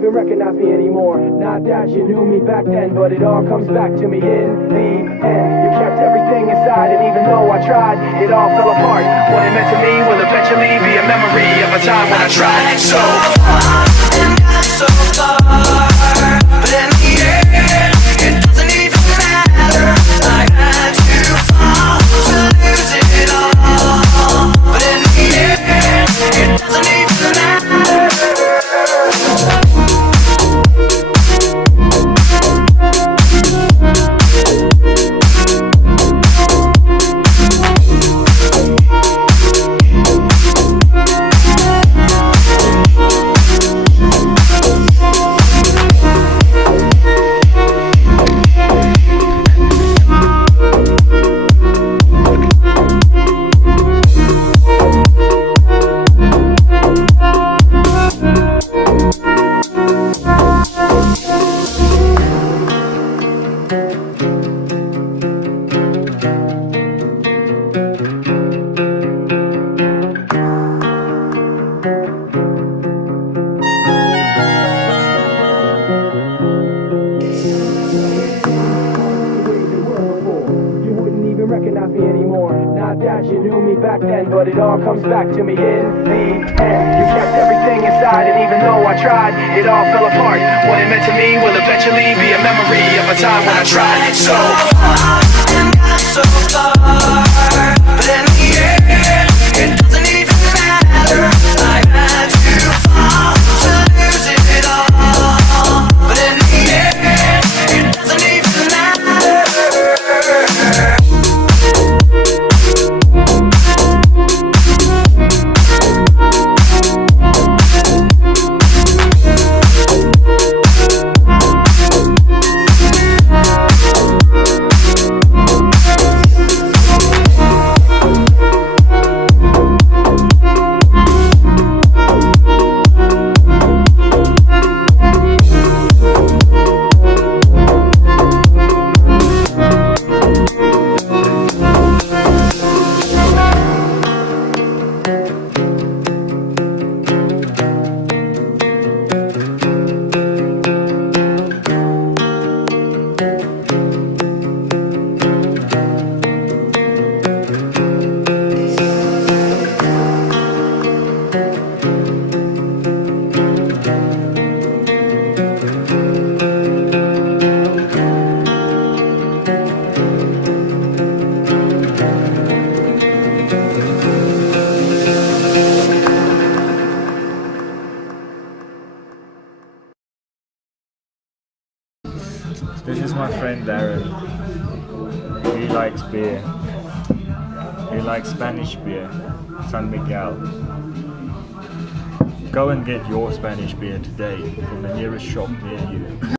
even recognize me anymore. Not that you knew me back then, but it all comes back to me in the end. You kept everything inside, and even though I tried, it all fell apart. What it meant to me will eventually be a memory of a time when I tried so hard and got so far, but in the end, it doesn't even matter. I had to fall to lose it all, but in the end, it doesn't even matter. Recognize me anymore. Not that you knew me back then, but it all comes back to me in the end. You kept everything inside, and even though I tried, it all fell apart. What it meant to me will eventually be a memory of a time when I tried so hard and got so far, but in the end, it doesn't even matter. I had to fall to lose it all, but in the end, it doesn't even matter. This is my friend Darren. He likes beer. He likes Spanish beer, San Miguel. Go and get your Spanish beer today from the nearest shop near you.